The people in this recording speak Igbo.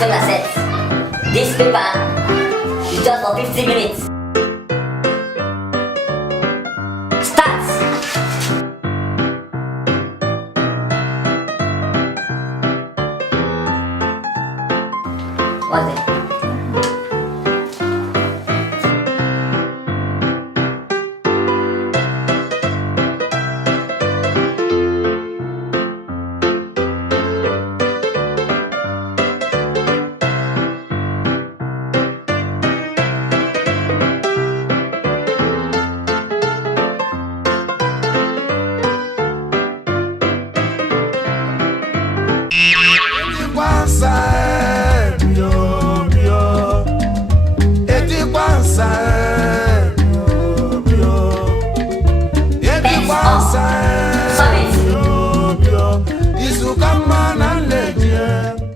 Action your sets. This paper is just for 50 minutes. Start! What's it?